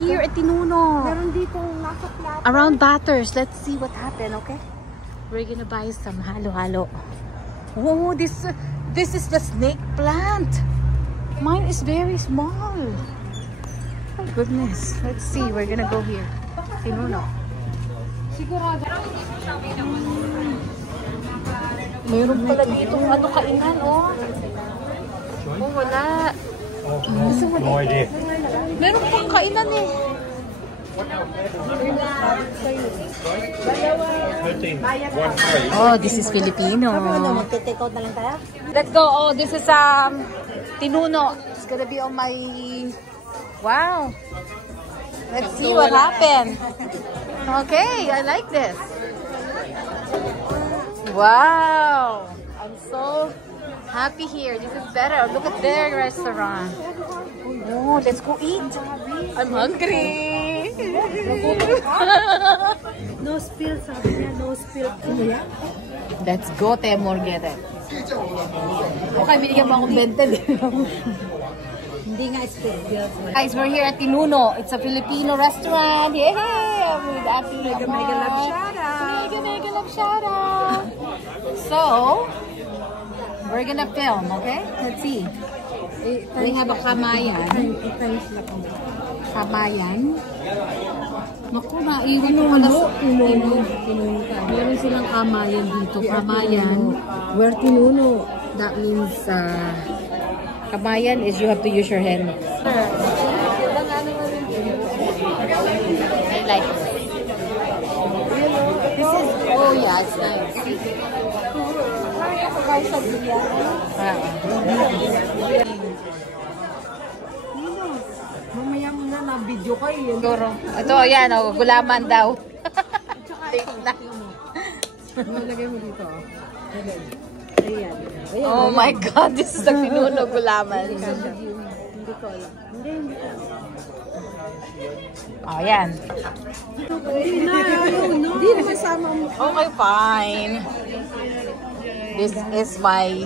Here at Tinuno. Meron dito nasa plato. Around Batters. Let's see what happened, okay? We're gonna buy some halo-halo. Oh, this is the snake plant. Mine is very small. Oh goodness. Let's see. We're gonna go here. Tinuno. Meron pala dito ano kainan, oh. Oh, wala. No idea. Meron pang kainan eh. Oh, this is Filipino. Mag-take out na lang tayo? Let's go. Oh, this is Tinuno. It's gonna be on my... Wow. Let's see what happened. Okay, I like this. Wow. I'm so happy here. This is better. Look at their restaurant. Oh, let's go eat. I'm hungry. No spill, sabi niya. No spill. Let's go, Temor. Get it. Okay, binigyan mo akong 20. Hindi nga spill. Guys, we're here at Tinuno. It's a Filipino restaurant. Yay! I'm with Ate Mega love shout out. Mega love shout out. So, we're gonna film, okay? Let's see. We have a kamayan. Kamayan. Naku, naiwan mo na sa Tinuno. Meron silang kamayan dito. Kamayan. Where Tinuno? That means, kamayan is you have to use your hand. I like this. This is, oh yeah, it's nice. Mamaya mo na na-video kayo. Siguro. Ito, yan, oh, gulaman daw. Lagay mo dito. Ayan. Oh my God, this is the Tinuno gulaman. Hindi ko alam. Hindi ko alam. Oh, yan. Hindi na kasama mo. Okay, fine. This is my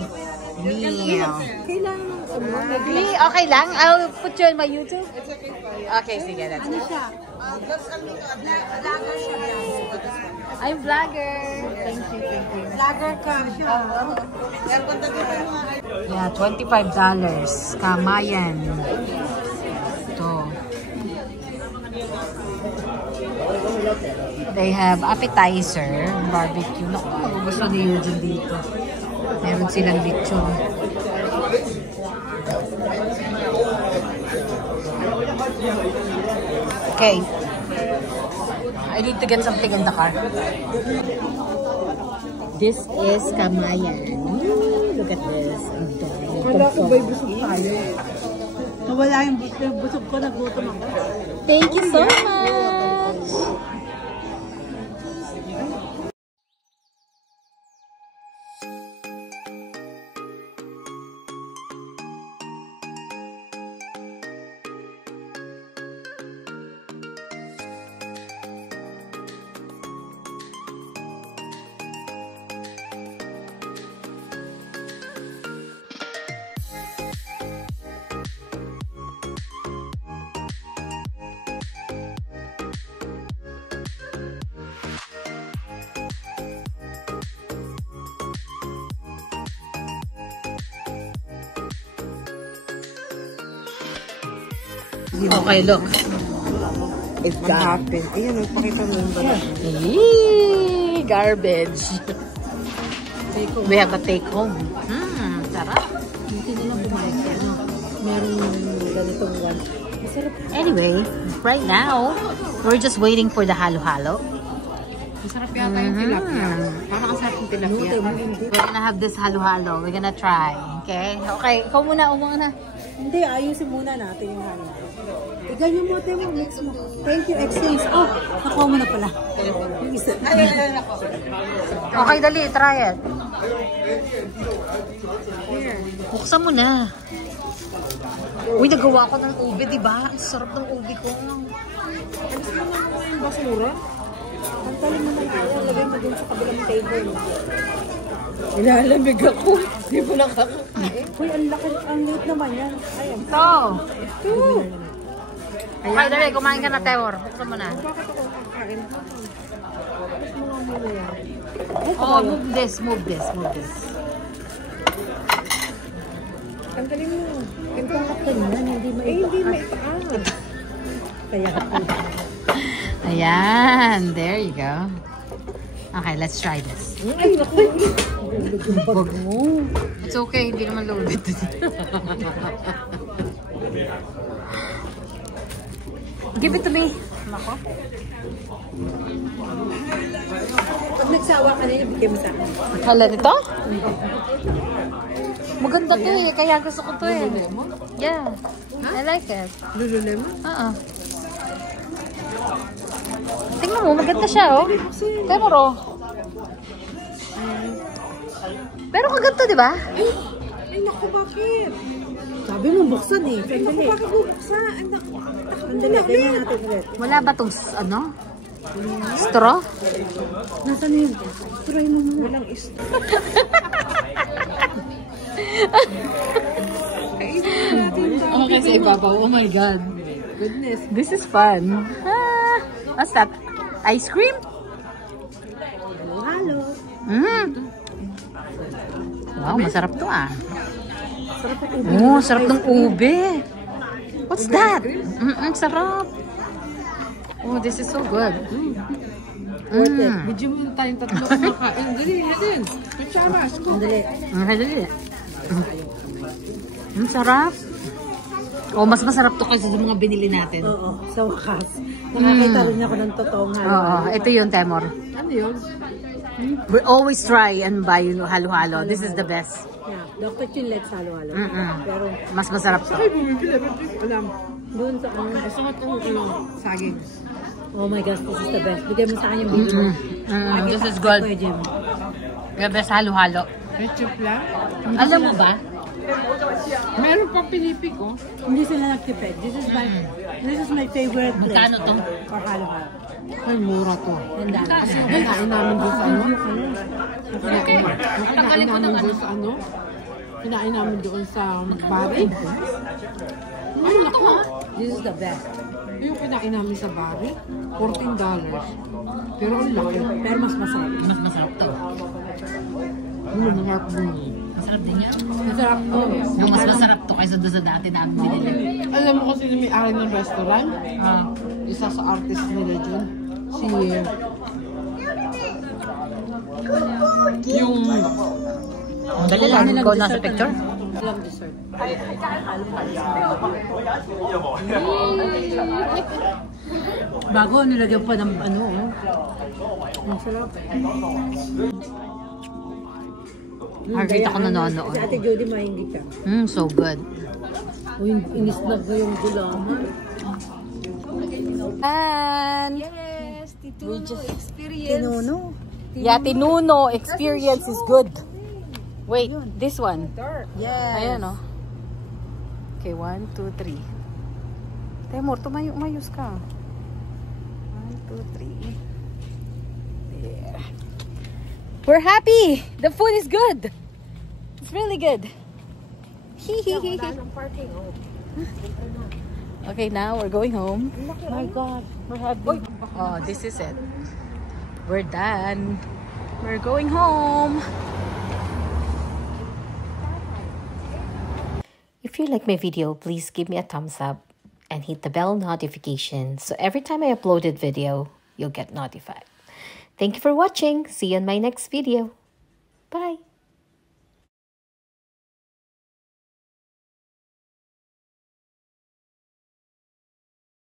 meal. Kailangan mo. Okay lang? I'll put you on my YouTube? Okay, sige. That's Ano it. siya? Vlogger siya. I'm vlogger. Thank you. Vlogger ka siya. Yeah, $25. Kamayan. Ito. They have appetizer, barbecue. Naku, magugusto ni Eugene dito. Meron silang lechon. Okay. I need to get something in the car. This is kamayan. Look at this. Wala ko ba'y busog tayo? Nawala yung busog ko, nagutom ako. Thank you so much. Okay, look. It's gone. Ayan, nagpakita mo yung bala. Eee, garbage. We have a take home. Sarap. Hindi nila bumalik yan. Meron ganitong one. Masarap. Anyway, right now, we're just waiting for the halo-halo. Masarap yata yung tilapia. Parang kasarap yung tilapia. We're gonna have this halo-halo. We're gonna try. Okay? Okay, ikaw muna. Umuna. Hindi, ayusin muna natin yung halo. Ganyan mo, tayo mo, mix mo. Thank you, exchange. Oh, nakuha mo na pala. Yung isa. Okay, dali. Try it. Buksan mo na. Uy, nagawa ko ng ube, diba? Ang sarap ng ube ko. Alis mo na mo yung basura. Pantalin mo na tayo. Lagay mo dun sa kabilang table. Ilalamig ako. Hindi mo nakakakain. Uy, ang laki. Ang late naman yan. Ayan. Ito. Okay, dali, kumain ka na, Tewor. Buksan mo na. Bakit ako kakain? Tapos mga muna yan. Oh, move this, move this, move this. Ang galing mo. Ang kakapal yan, hindi Hindi maitaas. Kaya Ayan, there you go. Okay, let's try this. Ay, naku. Wag mo. It's okay, hindi naman loaded. Give it to me. Nako. Pag nagsawa ka na yun, bigay mo sa akin. Hala nito? Maganda to eh, kaya gusto ko to eh. Yeah, I like it. Lululemon? Tingnan mo, maganda siya oh. Pero pero kaganda, di ba? Ay, naku, bakit? Sabi mo, buksan eh. Sandali. Bakit buksan? Sandali, ganyan natin ulit. Wala ba tong ano? Straw? Nasaan na yun? Try mo muna. Walang istro. Okay, sa ibabaw. Oh my God. Goodness. This is fun. Ah, what's that? Ice cream? Halo. Wow, masarap to ah. Sarap ang ubi. Oh, sarap ng ube. What's that? Sarap. Oh, this is so good. Video mo tayong tatlo kumakain. Dali, natin. Kutsara. Sandali. Dali. Sarap. Oh, mas masarap to kasi sa mga binili natin. Oo, sa wakas. Nakakita rin ako ng totoong halo. Oo, ito yun, Temor. Ano yun? We always try and buy halo-halo. This is the best. Yeah, Dr. Chinlet's halo-halo. Pero Mas masarap to. Ay, bumibili. Alam. doon sa ano, Gusto ko itong saging. oh my gosh, this is the best. Bigay mo sa akin yung video. This is good. Kuya Jim. The best halo-halo. Ketchup lang. Alam mo ba? Meron pang Pilipi ko. Hindi sila nagtipid. This is my favorite place. Magkano to? For halo-halo. Ay, mura to. Handa. Kasi kinain namin doon sa ano. Kinain namin doon sa ano. Kinain namin doon sa bari. Ay, naku. This is the best. Yung kinain namin sa bari, $14. Pero ang laki. Pero mas masarap. Mas masarap to. Masarap din. Masarap din yan. Masarap to. Yung mas masarap to kaysa doon sa dati namin binili. Alam mo kasi na may-ari ng restaurant, Ah. isa sa artist nila dyan, si yung Ang dali lang. Ikaw nasa picture. Walang dessert. Bago, nilagyan pa ng ano, oh. Ang sarap. Nakita ko nanonood. Si Ate Jody mahingi ka. So good. Uy, inis na ko yung gulaman. And Yes, Tituno experience. Tinuno. yeah, Tinuno experience is good. Wait, this one. Yes. Ayan oh. Okay, 1, 2, 3. Temor, tumayo-mayos ka. 1, 2, 3. There. We're happy! The food is good! It's really good. Okay, now we're going home. My God. We're happy. Oh, this is it. We're done. We're going home. If you like my video, please give me a thumbs up and hit the bell notification so every time I uploaded video, you'll get notified. Thank you for watching. See you in my next video.